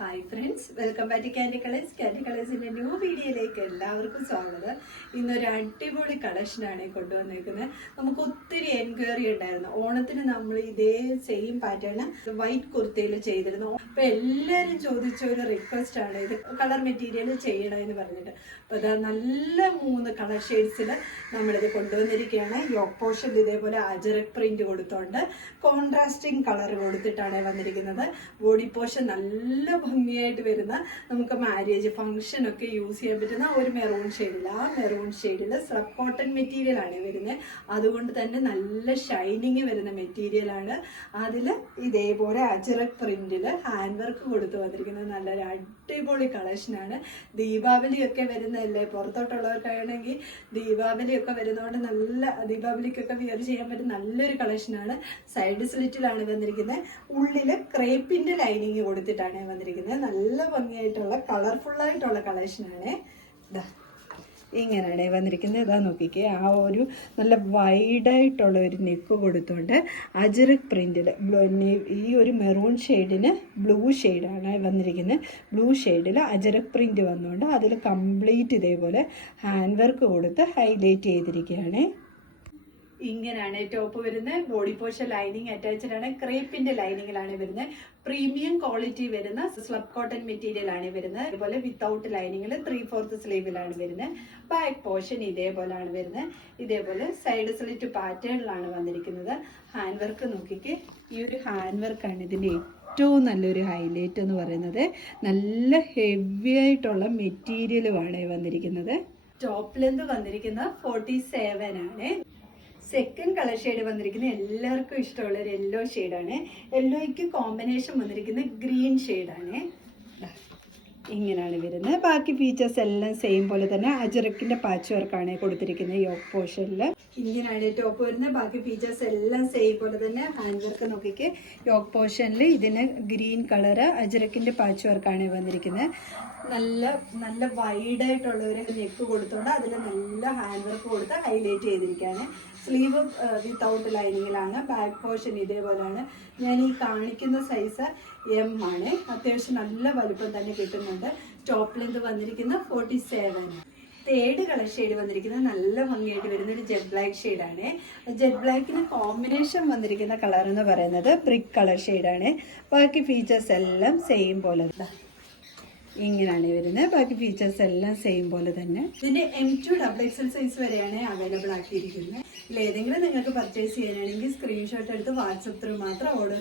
Hi friends, welcome back to candy colours. Candy കളേഴ്സിൻ്റെ new വീഡിയോയിലേക്ക് എല്ലാവർക്കും സ്വാഗതം. ഇന്നൊരു അടിപൊളി കളക്ഷനാണ് കൊണ്ടുവന്നേക്കുന്നത്. നമുക്ക് ഒത്തിരി എൻക്വയറി ഉണ്ടായിരുന്നു. ഓണത്തിന് നമ്മൾ ഇതേ സെയിം പാറ്റേൺ വൈറ്റ് കുർത്തയിൽ ചെയ്തിരുന്നു. അപ്പോൾ എല്ലാവരും ചോദിച്ച ഒരു റിക്വസ്റ്റ് ആണ് ഇത് കളർ മെറ്റീരിയൽ ചെയ്യണമെന്ന് പറഞ്ഞിട്ട്. അപ്പോൾ ഇതാ നല്ല 3 കളർ ഷെയ്ഡ്സിൽ നമ്മളിത് കൊണ്ടുവന്നിരിക്കുകയാണ്. യോക്ക് പോർഷൻ ഇതേപോലെ അജറക് പ്രിന്റ് കൊടുത്തോണ്ട് കോൺട്രാസ്റ്റിംഗ് കളർ കൊടുത്തിട്ടാണ് വന്നിരിക്കുന്നത്. ബോഡി പോർഷൻ നല്ല ഭംഗിയായിട്ട് വരുന്ന, നമുക്ക് മാരേജ് ഫംഗ്ഷൻ ഒക്കെ യൂസ് ചെയ്യാൻ പറ്റുന്ന ഒരു മെറൂൺ ഷെയ്ഡിൽ, ആ മെറൂൺ ഷെയ്ഡിൽ സ്ലബ് കോട്ടൺ മെറ്റീരിയൽ ആണ് വരുന്നത്. അതുകൊണ്ട് തന്നെ നല്ല ഷൈനിങ് വരുന്ന മെറ്റീരിയൽ ആണ്. അതിൽ ഇതേപോലെ അജറക് പ്രിന്റിൽ ഹാൻഡ് വർക്ക് കൊടുത്തു വന്നിരിക്കുന്നത്. നല്ലൊരു അടിപൊളി കളക്ഷനാണ്. ദീപാവലിയൊക്കെ വരുന്നതല്ലേ, പുറത്തോട്ടുള്ളവർക്കാണെങ്കിൽ ദീപാവലിയൊക്കെ വരുന്നതുകൊണ്ട് നല്ല ദീപാവലിക്കൊക്കെ വിയർ ചെയ്യാൻ പറ്റും നല്ലൊരു കളക്ഷനാണ്. സൈഡ് സ്ലിറ്റിലാണ് വന്നിരിക്കുന്നത്. ഉള്ളിൽ ക്രേപ്പിന്റെ ലൈനിങ് കൊടുത്തിട്ടാണ് വന്നിരിക്കുന്നത്. നല്ല ഭംഗിയായിട്ടുള്ള കളർഫുള്ളായിട്ടുള്ള കളക്ഷനാണ്. ഇതാ ഇങ്ങനെയാണ് വന്നിരിക്കുന്നത്. ഇതാ നോക്കിക്കേ, ആ ഒരു നല്ല വൈഡായിട്ടുള്ള ഒരു നെക്ക് കൊടുത്തുകൊണ്ട് അജറക് പ്രിന്റിൽ ഈ ഒരു മെറൂൺ ഷെയ്ഡിന് ബ്ലൂ ഷെയ്ഡാണ് വന്നിരിക്കുന്നത്. ബ്ലൂ ഷെയ്ഡിൽ അജറക് പ്രിന്റ് വന്നുകൊണ്ട് അതിൽ കംപ്ലീറ്റ് ഇതേപോലെ ഹാൻഡ് വർക്ക് കൊടുത്ത് ഹൈലൈറ്റ് ചെയ്തിരിക്കുകയാണ്. ഇങ്ങനെയാണ് ടോപ്പ് വരുന്നത്. ബോഡി പോർഷൻ ലൈനിങ് അറ്റാച്ച്ഡ് ആണ്. ക്രേപ്പിന്റെ ലൈനിങ്ങിലാണ് വരുന്നത്. പ്രീമിയം ക്വാളിറ്റി വരുന്ന സ്ലബ് കോട്ടൺ മെറ്റീരിയൽ ആണ് വരുന്നത്. അതുപോലെ വിത്തൗട്ട് ലൈനിങ്ങിൽ 3/4 സ്ലീവിലാണ് വരുന്നത്. ബാക്ക് പോർഷൻ ഇതേപോലെയാണ് വരുന്നത്. ഇതേപോലെ സൈഡ് സ്ലിറ്റ് പാറ്റേണിലാണ് വന്നിരിക്കുന്നത്. ഹാൻഡ് വർക്ക് നോക്കിക്ക്, ഈ ഒരു ഹാൻഡ് വർക്കാണ് ഇതിന്റെ ഏറ്റവും നല്ലൊരു ഹൈലൈറ്റ് എന്ന് പറയുന്നത്. നല്ല ഹെവി ആയിട്ടുള്ള മെറ്റീരിയലുമാണ് വന്നിരിക്കുന്നത്. ടോപ്പ് ലെന്ത് വന്നിരിക്കുന്നത് 47 ആണ്. സെക്കൻഡ് കളർ ഷെയ്ഡ് വന്നിരിക്കുന്നത് എല്ലാവർക്കും ഇഷ്ടമുള്ള ഒരു യെല്ലോ ഷെയ്ഡാണ്. യെല്ലോയ്ക്ക് കോമ്പിനേഷൻ വന്നിരിക്കുന്നത് ഗ്രീൻ ഷെയ്ഡാണ്. ഇങ്ങനെയാണ് വരുന്നത്. ബാക്കി ഫീച്ചേഴ്സ് എല്ലാം സെയിം പോലെ തന്നെ അജറക്കിന്റെ പാച്ച് വർക്കാണ് കൊടുത്തിരിക്കുന്നത് യോക്ക് പോർഷനിൽ. ഇങ്ങനെയാണ് ടോപ്പ് വരുന്നത്. ബാക്കി ഫീച്ചേഴ്സ് എല്ലാം സെയിം പോലെ തന്നെ. ഹാൻഡ് വർക്ക് നോക്കിക്ക്, യോക്ക് പോർഷനിൽ ഇതിന് ഗ്രീൻ കളർ അജറക്കിന്റെ പാച്ച് വർക്കാണ് വന്നിരിക്കുന്നത്. നല്ല നല്ല വൈഡായിട്ടുള്ള ഒരു നെക്ക് കൊടുത്തോണ്ട് അതിൽ നല്ല ഹാൻഡ് വർക്ക് കൊടുത്ത് ഹൈലൈറ്റ് ചെയ്തിരിക്കുകയാണ്. സ്ലീവ് വിത്തൗട്ട് ലൈനിങ്ങിലാണ്. ബാക്ക് പോർഷൻ ഇതേപോലെയാണ്. ഞാൻ ഈ കാണിക്കുന്ന സൈസ് M ആണ്. അത്യാവശ്യം നല്ല വലുപ്പം തന്നെ കിട്ടുന്നുണ്ട്. ടോപ്പ് ലെന്ത് വന്നിരിക്കുന്ന 47. തേർഡ് കളർ ഷെയ്ഡ് വന്നിരിക്കുന്നത് നല്ല ഭംഗിയായിട്ട് വരുന്ന ഒരു ജെറ്റ് ബ്ലാക്ക് ഷെയ്ഡാണ്. ജെറ്റ് ബ്ലാക്കിന് കോമ്പിനേഷൻ വന്നിരിക്കുന്ന കളർ എന്ന് പറയുന്നത് ബ്രിക്ക് കളർ ഷെയ്ഡാണ്. ബാക്കി ഫീച്ചേഴ്സ് എല്ലാം സെയിം പോലെ ഇങ്ങനെയാണ് വരുന്നത്. ബാക്കി ഫീച്ചേഴ്സ് എല്ലാം സെയിം പോലെ തന്നെ. ഇതിന്റെ M2 XXL സൈസ് വരെയാണ് അവൈലബിൾ ആക്കിയിരിക്കുന്നത്. ഏതെങ്കിലും നിങ്ങൾക്ക് പർച്ചേസ് ചെയ്യാനാണെങ്കിൽ സ്ക്രീൻഷോട്ട് എടുത്ത് വാട്സപ്പ് ത്രൂ മാത്രം ഓർഡർ